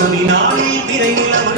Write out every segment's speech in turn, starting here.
பௌர்ணமி நாளில் திரையிலவன்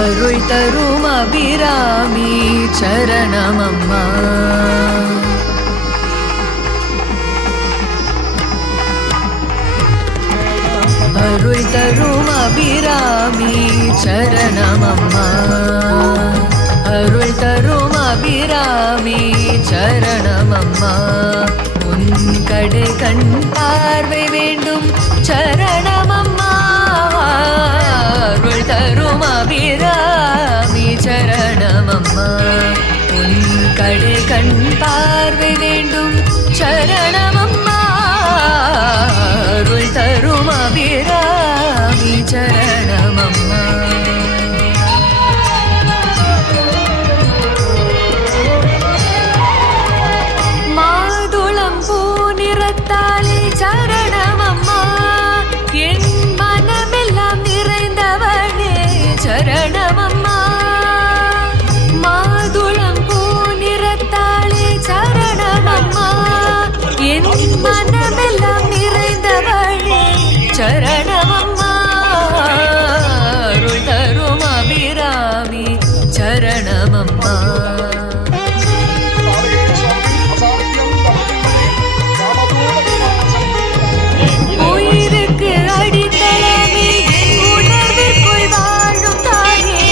அருள் தரும் அபிராமி சரணமம்மா. அருள் தரும் அபிராமி சரணமம்மா. அருள் தரும் அபிராமி சரணமம்மா. உன் கடை கண் பார்வை வேண்டும் சரணமம்மா. அருள் தரும் அபிராமி சரணமம்மா. உன் கடை கண் பார்வை வேண்டும் சரணமம்மா. அருள் தரும் அபிராமி சரணமம்மா. மாதுளம் பூ நிறத்தாலே சரணமம்மா. என் மனமெல்லாம் நிறைந்தவனே சரணமம்மா. மாதுளம் பூ நிறத்தாலே சரணமம்மா. என் மனமெல்லாம் நிறைந்தவனே சரணமம்மா. அருள் தரும் அபிராமி சரணமம்மா. உயிருக்கு அடித்தளமே உணர்விற்குள் வாழும் தாயே.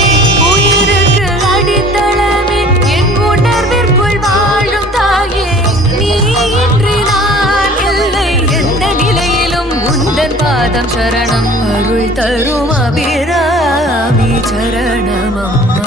உயிருக்கு அடித்தளமே என் உணர்விற்குள் வாழும் தாயே. நீ இன்றி நான் இல்லை, எந்த நிலையிலும் உந்தன் பாதம் சரணம். அருள் தரும் அபிராமி சரணமம்மா.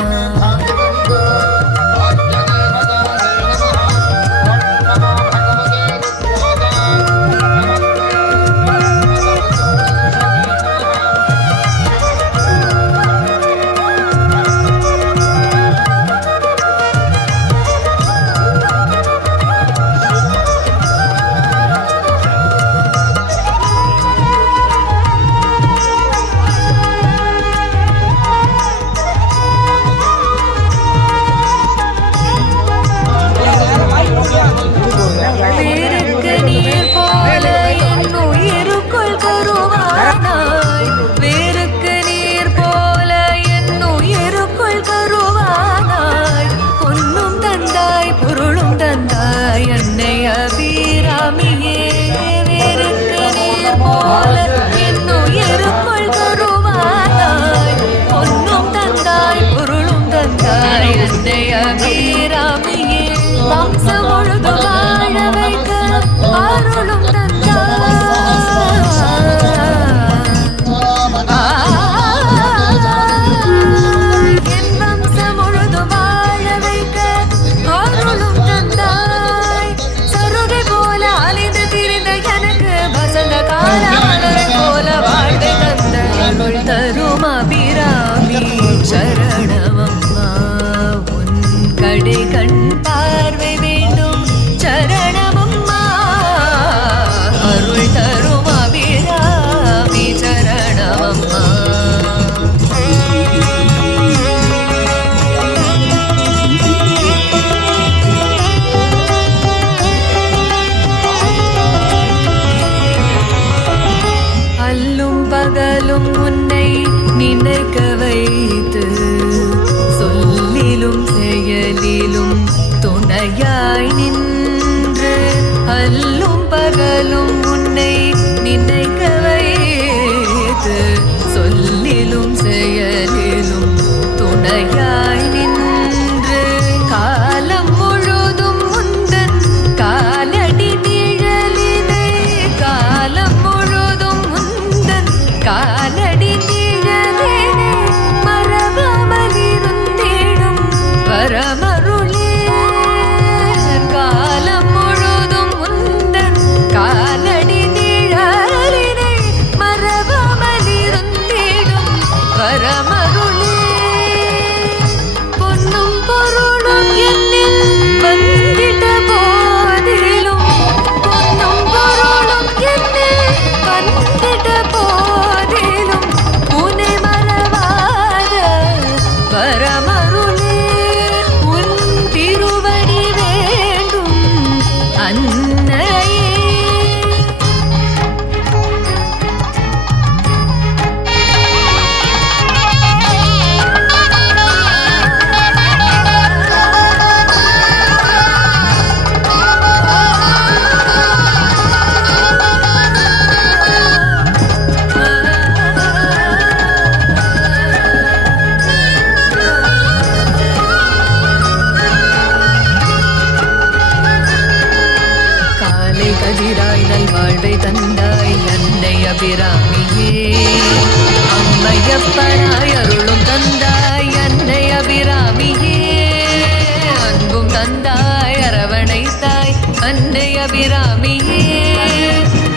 அன்னை அபிராமியே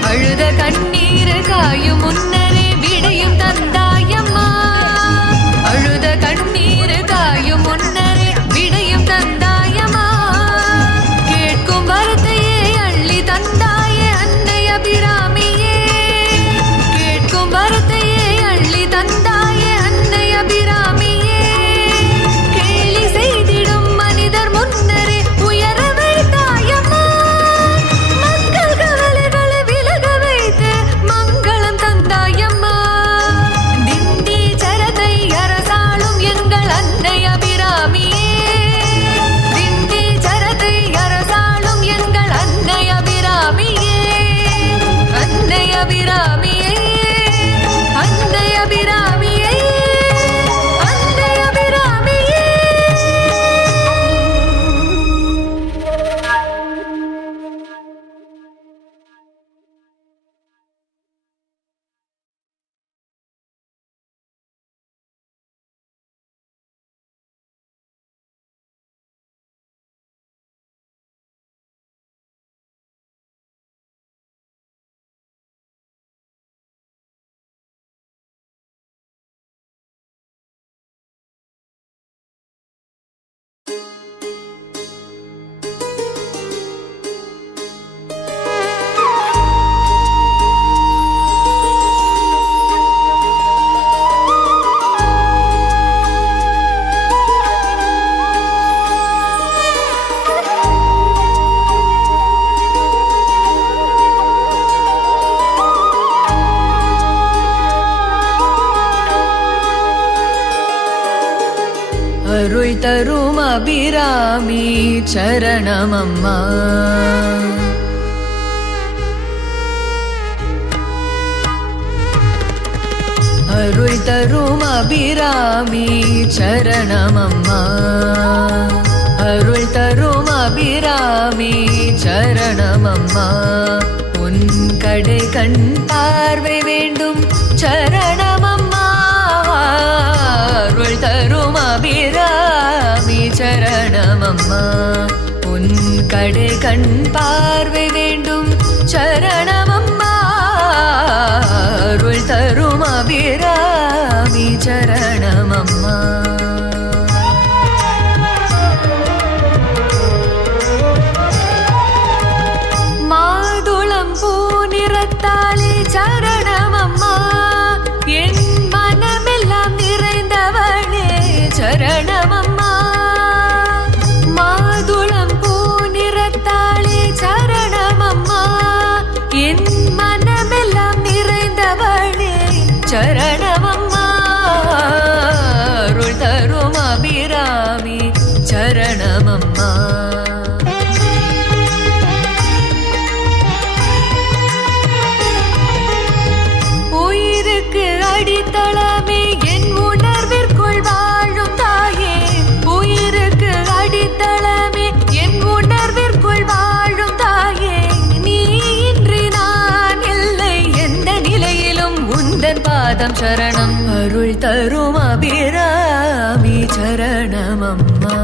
அழுத கண்ணீர் காயும் முன்னரே விடையும் தந்தாயம்மா அழுத கண்ணீர் காயும் முன்னரே விடையும் தந்தாயம்மா கேட்கும் வார்த்தையே அள்ளி தந்தாயே அன்னை அபிராமியே கேட்கும் வார்த்தையே அள்ளி தந்தாயே அன்னை அபிராமியே கேலி செய்திடும் மனிதர் முன்னரே உயர வைத்தாயம்மா மக்கள் கவலைகளை விலக வைத்து மங்களம் தந்தாயம்மா திண்டி சரத்தை அரசாளும் எங்கள் அன்னை அபிராமியே திண்டி சரத்தை அரசாளும் எங்கள் அன்னை அபிராமியே அன்னை அபிராமியே அன்னை அபிராமியே அன்னை அபிராமியே அருள் தரும் அபிராமி சரணமம்மா அருள் தரும் அபிராமி சரணமம்மா அருள் தரும் அபிராமி சரணமம்மா உன் கடை கண் பார்வை வேண்டும் சரணமம்மா அருள் தரும் அபிராமி சரணமம்மா உன் கடை கண் பார்வை வேண்டும் சரணமம்மா அருள் தரும் அபிராமி சரணமம்மா மாதுளம் பூ நிறத்தாலே சரணமம்மா என் மனமெல்லாம் நிறைந்தவளே சரணமம்மா மாதுளம் பூ நிறத்தாலே சரணமம்மா என் மனமெல்லாம் நிறைந்தவளே சரணமம்மா அருள் தரும் அபிராமி சரணமம்மா உயிருக்கு அடித்தளமே என் உணர்விற்குள் வாழும் தாயே உயிருக்கு அடித்தளமே என் உணர்விற்குள் வாழும் தாயே நீ இன்றி நான் இல்லை எந்த நிலையிலும் உந்தன் பாதம் சரணம் அருள் தரும் அபிராமி சரணமம்மா